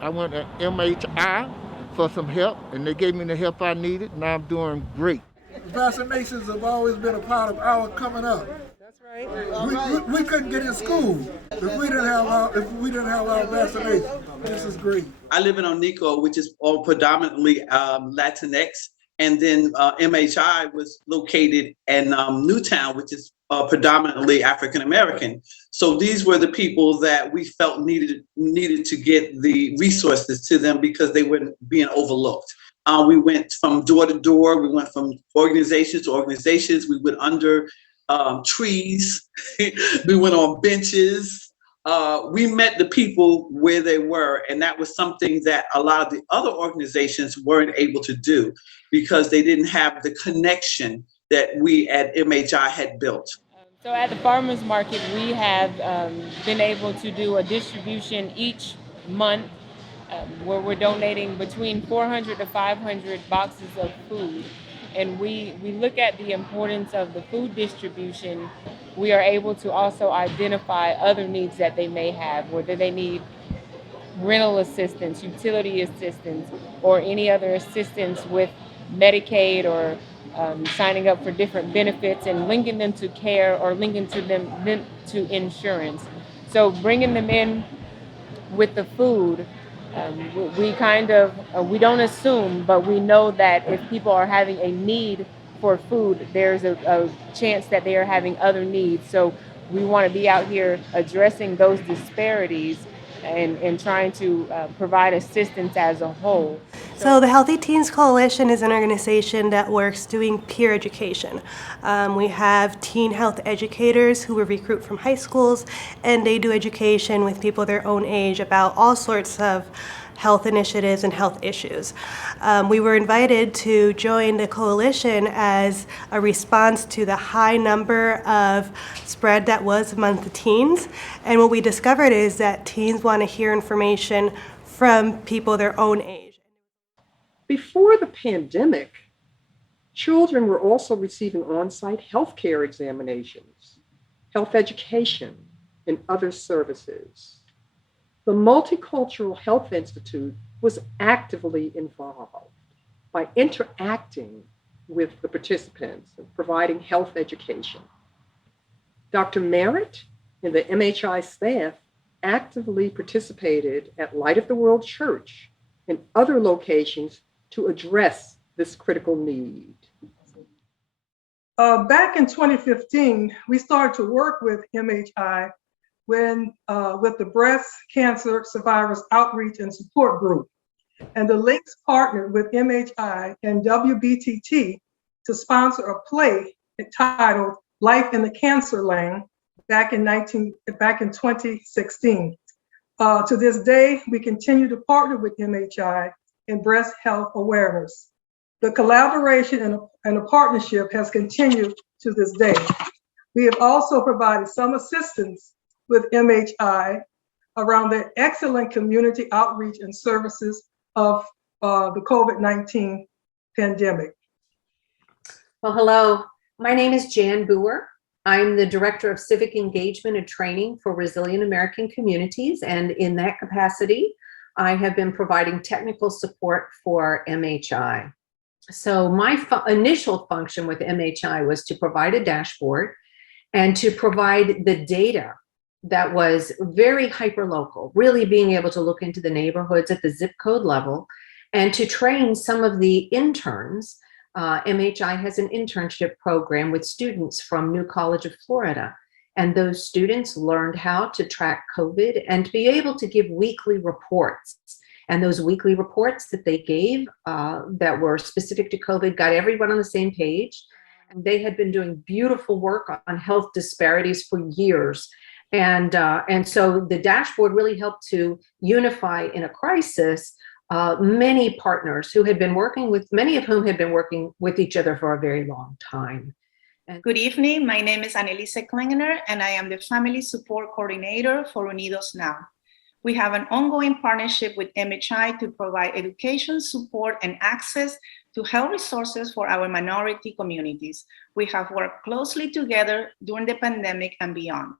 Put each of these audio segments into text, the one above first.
I went to MHI for some help, and they gave me the help I needed. Now I'm doing great. Vaccinations have always been a part of our coming up. That's right. We couldn't get in school if we didn't have our vaccination. This is great. I live in Onico, which is all predominantly Latinx, and then MHI was located in Newtown, which is predominantly African American. So these were the people that we felt needed to get the resources to them because they were being overlooked. We went from door to door. We went from organizations to organizations. We went under trees. We went on benches. We met the people where they were, and that was something that a lot of the other organizations weren't able to do because they didn't have the connection that we at MHI had built. So at the farmers market, we have been able to do a distribution each month where we're donating between 400 to 500 boxes of food. And we look at the importance of the food distribution. We are able to also identify other needs that they may have, whether they need rental assistance, utility assistance, or any other assistance with Medicaid or signing up for different benefits and linking them to care or linking to them to insurance. So bringing them in with the food, we kind of we don't assume, but we know that if people are having a need for food, there's a chance that they are having other needs. So we want to be out here addressing those disparities and trying to provide assistance as a whole. So the Healthy Teens Coalition is an organization that works doing peer education. We have teen health educators who we recruit from high schools, and they do education with people their own age about all sorts of health initiatives and health issues. We were invited to join the coalition as a response to the high number of spread that was among the teens. And what we discovered is that teens want to hear information from people their own age. Before the pandemic, children were also receiving on-site healthcare examinations, health education, and other services. The Multicultural Health Institute was actively involved by interacting with the participants and providing health education. Dr. Merritt and the MHI staff actively participated at Light of the World Church and other locations to address this critical need. Back in 2015, we started to work with MHI with the Breast Cancer Survivors Outreach and Support Group. And the Links partnered with MHI and WBTT to sponsor a play entitled Life in the Cancer Lane back in 2016. To this day, we continue to partner with MHI in breast health awareness. The collaboration and a partnership has continued to this day. We have also provided some assistance with MHI around the excellent community outreach and services of the COVID-19 pandemic. Well, hello, my name is Jan Boer. I'm the Director of Civic Engagement and Training for Resilient American Communities, and in that capacity, I have been providing technical support for MHI. So my initial function with MHI was to provide a dashboard and to provide the data that was very hyperlocal, really being able to look into the neighborhoods at the zip code level and to train some of the interns. MHI has an internship program with students from New College of Florida, and those students learned how to track COVID and to be able to give weekly reports. And those weekly reports that they gave that were specific to COVID got everyone on the same page. And they had been doing beautiful work on health disparities for years. And so the dashboard really helped to unify in a crisis many partners who had been working with, many of whom had been working with each other for a very long time. Good evening, my name is Annelise Klingener and I am the Family Support Coordinator for Unidos Now. We have an ongoing partnership with MHI to provide education, support, and access to health resources for our minority communities. We have worked closely together during the pandemic and beyond.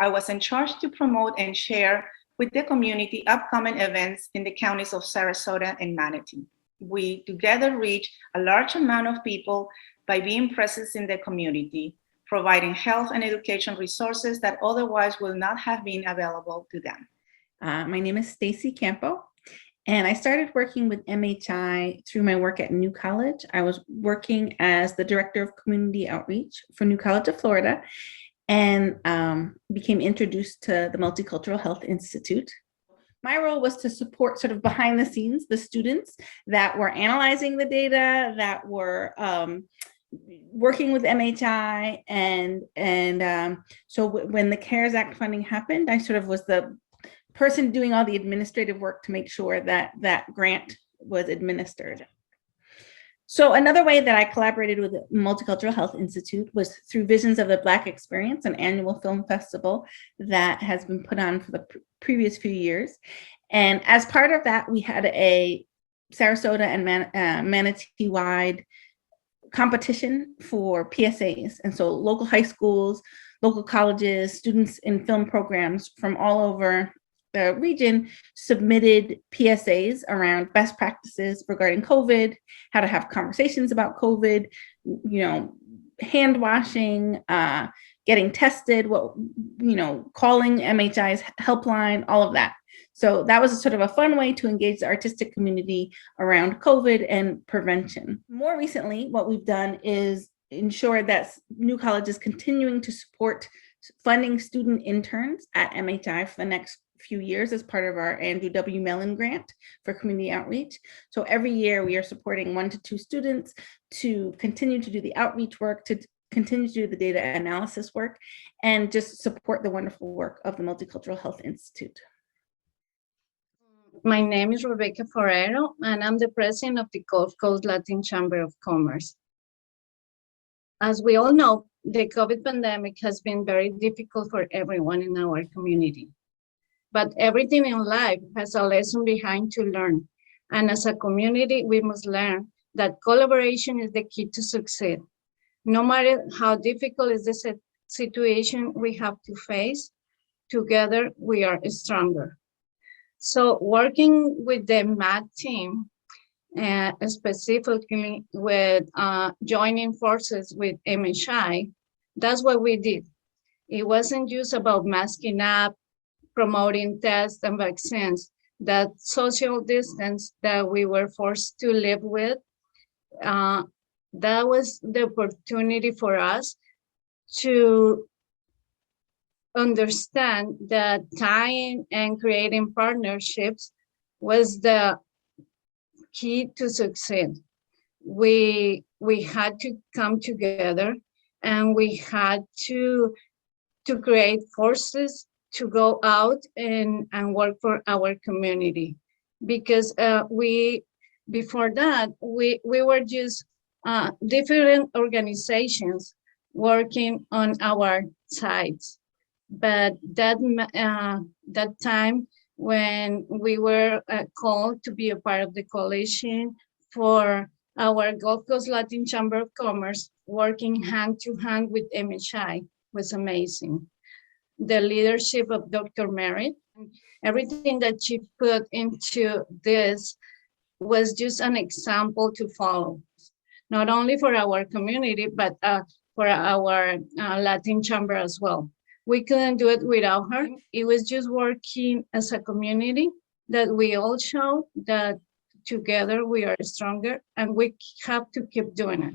I was in charge to promote and share with the community upcoming events in the counties of Sarasota and Manatee. We together reach a large amount of people by being present in the community, providing health and education resources that otherwise will not have been available to them. My name is Stacy Campo, and I started working with MHI through my work at New College. I was working as the Director of Community Outreach for New College of Florida, and became introduced to the Multicultural Health Institute. My role was to support sort of behind the scenes, the students that were analyzing the data, that were working with MHI. So when the CARES Act funding happened, I sort of was the person doing all the administrative work to make sure that that grant was administered. So another way that I collaborated with the Multicultural Health Institute was through Visions of the Black Experience, an annual film festival that has been put on for the previous few years. And as part of that, we had a Sarasota and Manatee-wide competition for PSAs. And so local high schools, local colleges, students in film programs from all over the region submitted PSAs around best practices regarding COVID, how to have conversations about COVID, hand washing, getting tested, calling MHI's helpline, all of that. So that was sort of a fun way to engage the artistic community around COVID and prevention. More recently, what we've done is ensure that New College is continuing to support funding student interns at MHI for the next few years as part of our Andrew W. Mellon grant for community outreach. So every year we are supporting 1 to 2 students to continue to do the outreach work, to continue to do the data analysis work, and just support the wonderful work of the Multicultural Health Institute. My name is Rebecca Forero, and I'm the president of the Gulf Coast Latin Chamber of Commerce. As we all know, the COVID pandemic has been very difficult for everyone in our community. But everything in life has a lesson behind to learn. And as a community, we must learn that collaboration is the key to succeed. No matter how difficult is the situation we have to face, together we are stronger. So working with the MAT team, specifically with joining forces with MHI, that's what we did. It wasn't just about masking up, promoting tests and vaccines. That social distance that we were forced to live with, that was the opportunity for us to understand that tying and creating partnerships was the key to succeed. We had to come together, and we had to create forces to go out and work for our community, because before that we were just different organizations working on our sides. But that time when we were called to be a part of the coalition for our Gulf Coast Latin Chamber of Commerce, working hand to hand with MHI, was amazing. The leadership of Dr. Merritt, everything that she put into this was just an example to follow, not only for our community, but for our Latin Chamber as well. We couldn't do it without her. It was just working as a community that we all showed that together we are stronger, and we have to keep doing it.